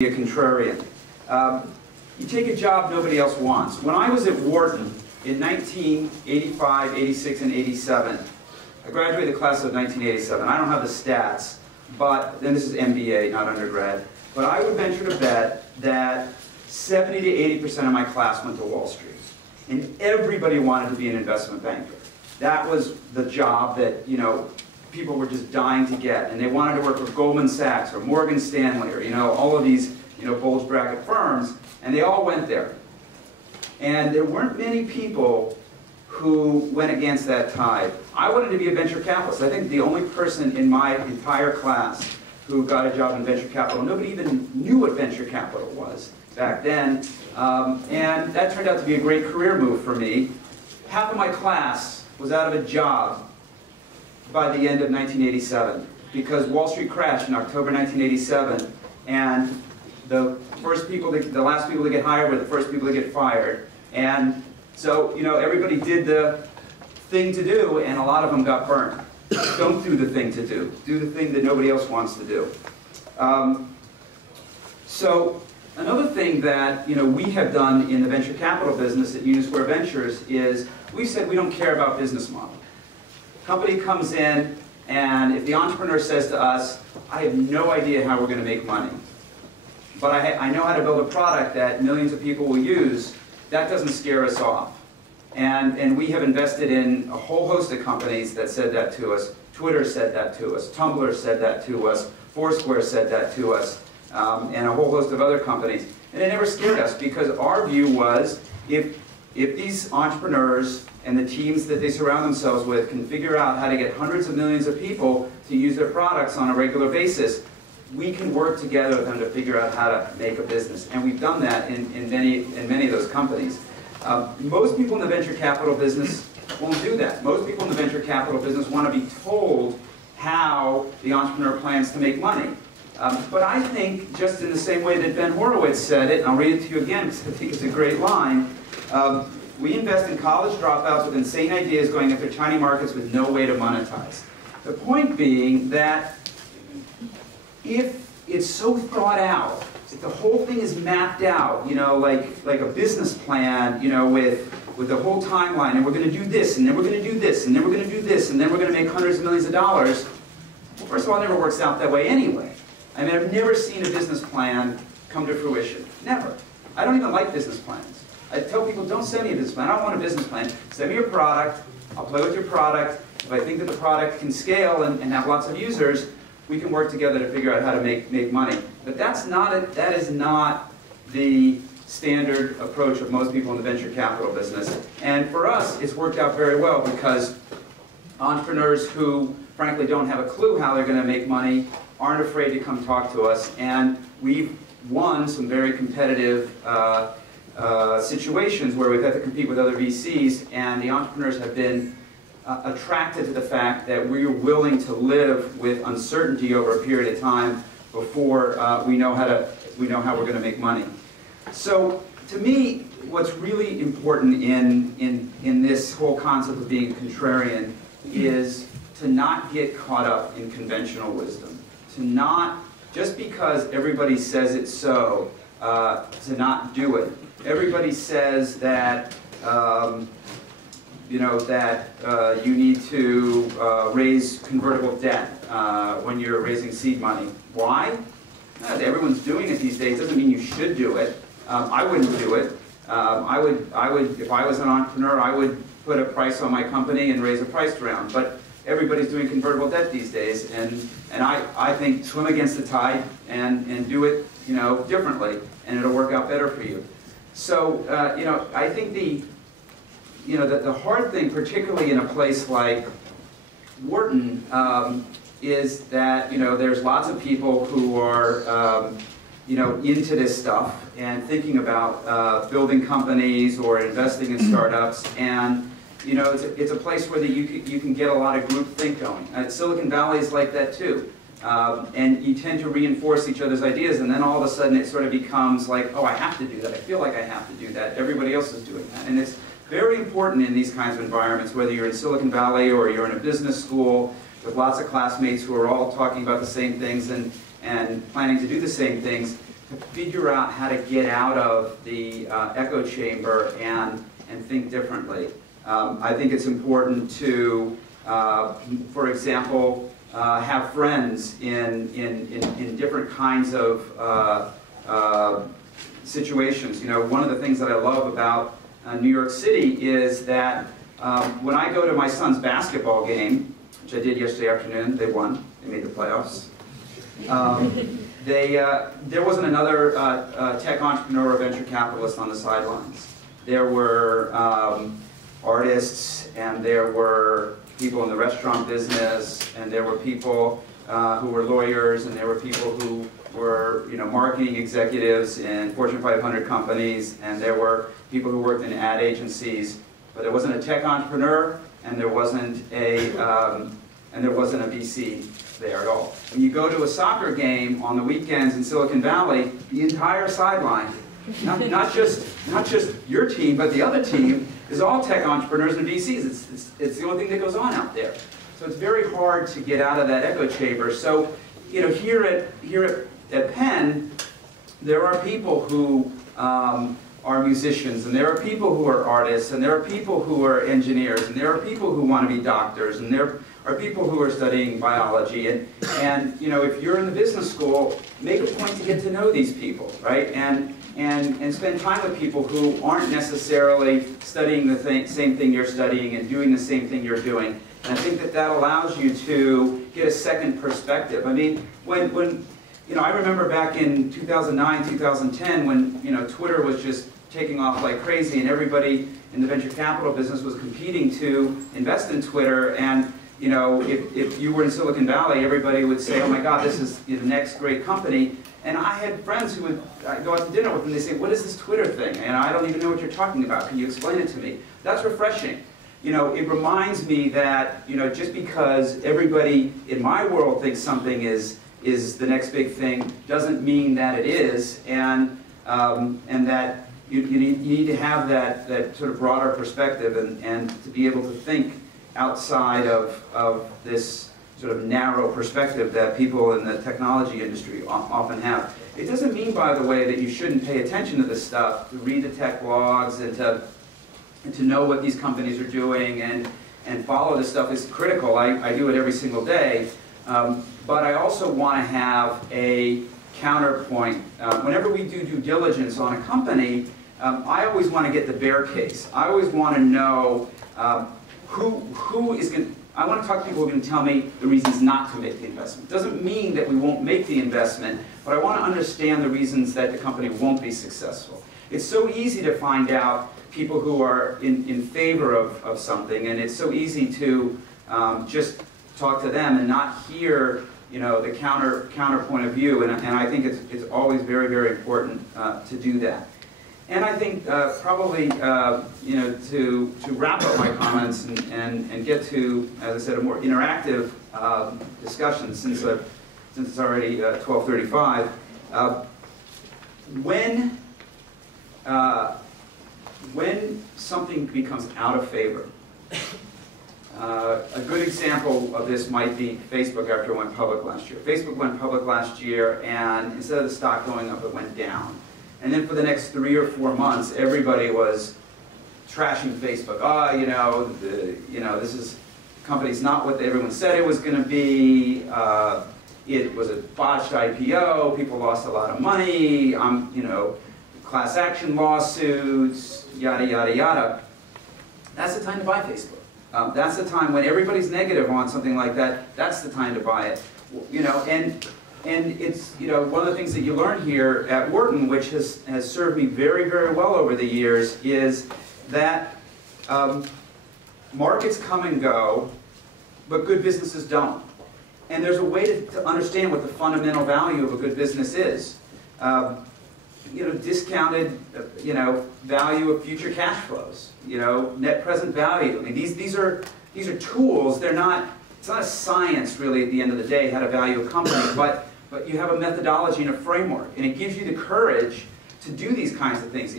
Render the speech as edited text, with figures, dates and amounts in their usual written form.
be a contrarian. You take a job nobody else wants. When I was at Wharton in 1985, 86, and 87, I graduated the class of 1987. I don't have the stats, but then this is MBA, not undergrad. But I would venture to bet that 70 to 80% of my class went to Wall Street. And everybody wanted to be an investment banker. That was the job that, people were just dying to get. And they wanted to work for Goldman Sachs or Morgan Stanley or, all of these, bulge bracket firms. And they all went there. And there weren't many people who went against that tide. I wanted to be a venture capitalist. I think the only person in my entire class who got a job in venture capital, nobody even knew what venture capital was back then. And that turned out to be a great career move for me. Half of my class was out of a job by the end of 1987 because Wall Street crashed in October 1987, and the last people to get hired were the first people to get fired. And so, everybody did the thing to do, and a lot of them got burned. Don't do the thing to do. Do the thing that nobody else wants to do. So another thing that we have done in the venture capital business at Unisquare Ventures is we've said we don't care about business model. Company comes in, and if the entrepreneur says to us, I have no idea how we're going to make money, but I know how to build a product that millions of people will use, that doesn't scare us off. And we have invested in a whole host of companies that said that to us. Twitter said that to us. Tumblr said that to us. Foursquare said that to us. And a whole host of other companies. And it never scared us because our view was if these entrepreneurs and the teams that they surround themselves with can figure out how to get hundreds of millions of people to use their products on a regular basis, we can work together with them to figure out how to make a business. And we've done that in many of those companies. Most people in the venture capital business won't do that. Most people in the venture capital business want to be told how the entrepreneur plans to make money. But I think, just in the same way that Ben Horowitz said it, and I'll read it to you again because I think it's a great line, we invest in college dropouts with insane ideas going after tiny markets with no way to monetize. The point being that if it's so thought out, if the whole thing is mapped out, like a business plan, with the whole timeline, and we're going to do this, and then we're going to do this, and then we're going to do this, and then we're going to make hundreds of millions of dollars, well, first of all, it never works out that way anyway. I mean, I've never seen a business plan come to fruition. Never. I don't even like business plans. I tell people, don't send me a business plan. I don't want a business plan. Send me your product. I'll play with your product. If I think that the product can scale and have lots of users, we can work together to figure out how to make money. But that is not the standard approach of most people in the venture capital business. And for us, it's worked out very well because entrepreneurs who, frankly, don't have a clue how they're going to make money aren't afraid to come talk to us. And we've won some very competitive situations where we've had to compete with other VCs, and the entrepreneurs have been attracted to the fact that we're willing to live with uncertainty over a period of time before we know how we're going to make money. So, to me, what's really important in this whole concept of being a contrarian is to not get caught up in conventional wisdom. To not, just because everybody says it's so, to not do it. Everybody says that you need to raise convertible debt when you're raising seed money. Why? Everyone's doing it these days. Doesn't mean you should do it. I wouldn't do it. I would, if I was an entrepreneur, I would put a price on my company and raise a price round. But everybody's doing convertible debt these days, and I think swim against the tide and do it differently, and it'll work out better for you. So I think the hard thing, particularly in a place like Wharton, is that there's lots of people who are into this stuff and thinking about building companies or investing in startups, and it's a place where you can get a lot of groupthink going. Silicon Valley is like that too. And you tend to reinforce each other's ideas, and then all of a sudden it sort of becomes like, oh, I have to do that. I feel like I have to do that. Everybody else is doing that. And it's very important in these kinds of environments, whether you're in Silicon Valley or you're in a business school with lots of classmates who are all talking about the same things and planning to do the same things, figure out how to get out of the echo chamber and think differently. I think it's important to, for example, have friends in different kinds of situations. You know, one of the things that I love about New York City is that when I go to my son's basketball game, which I did yesterday afternoon, they won, they made the playoffs. There wasn't another tech entrepreneur or venture capitalist on the sidelines. There were artists, and there were people in the restaurant business, and there were people who were lawyers, and there were people who were, you know, marketing executives in Fortune 500 companies, and there were people who worked in ad agencies. But there wasn't a tech entrepreneur, and there wasn't a VC there at all. When you go to a soccer game on the weekends in Silicon Valley, the entire sideline, not just your team, but the other team, is all tech entrepreneurs and VCs. It's the only thing that goes on out there. So it's very hard to get out of that echo chamber. So, you know, here at Penn, there are people who are musicians, and there are people who are artists, and there are people who are engineers, and there are people who want to be doctors, and there are people who are studying biology. And you know, if you're in the business school, make a point to get to know these people, right? And spend time with people who aren't necessarily studying the same thing you're studying and doing the same thing you're doing. And I think that allows you to get a second perspective. I mean, when you know, I remember back in 2009, 2010, when, you know, Twitter was just taking off like crazy, and everybody in the venture capital business was competing to invest in Twitter. And you know, if you were in Silicon Valley, everybody would say, "Oh my God, this is the next great company." And I had friends who would go out to dinner with them. They say, "What is this Twitter thing? And I don't even know what you're talking about. Can you explain it to me?" That's refreshing. You know, it reminds me that, you know, just because everybody in my world thinks something is the next big thing doesn't mean that it is, and that you need to have that sort of broader perspective and to be able to think outside of this sort of narrow perspective that people in the technology industry often have. It doesn't mean, by the way, that you shouldn't pay attention to this stuff, to read the tech blogs, and to know what these companies are doing, and follow this stuff is critical. I do it every single day. But I also want to have a counterpoint. Whenever we do due diligence on a company, I always want to get the bear case. I always want to know who is going to, I want to talk to people who are going to tell me the reasons not to make the investment. It doesn't mean that we won't make the investment, but I want to understand the reasons that the company won't be successful. It's so easy to find out people who are in favor of something, and it's so easy to just talk to them and not hear, you know, the counterpoint of view, and I think it's always very, very important to do that. And I think probably, you know, to wrap up my comments and get to, as I said, a more interactive discussion, since it's already 12:35, when something becomes out of favor. A good example of this might be Facebook after it went public last year. Facebook went public last year, and instead of the stock going up, it went down. And then for the next 3 or 4 months, everybody was trashing Facebook. Oh, you know, this company's not what everyone said it was going to be. It was a botched IPO. People lost a lot of money. You know, class action lawsuits, yada yada yada. That's the time to buy Facebook. That's the time when everybody's negative on something like that. That's the time to buy it. You know, and it's, you know, one of the things that you learn here at Wharton, which has served me very, very well over the years, is that markets come and go, but good businesses don't. And there's a way to understand what the fundamental value of a good business is. You know, discounted, you know, value of future cash flows. You know, net present value. I mean, these are tools. They're not. It's not a science, really, at the end of the day, how to value a company. But you have a methodology and a framework, and it gives you the courage to do these kinds of things.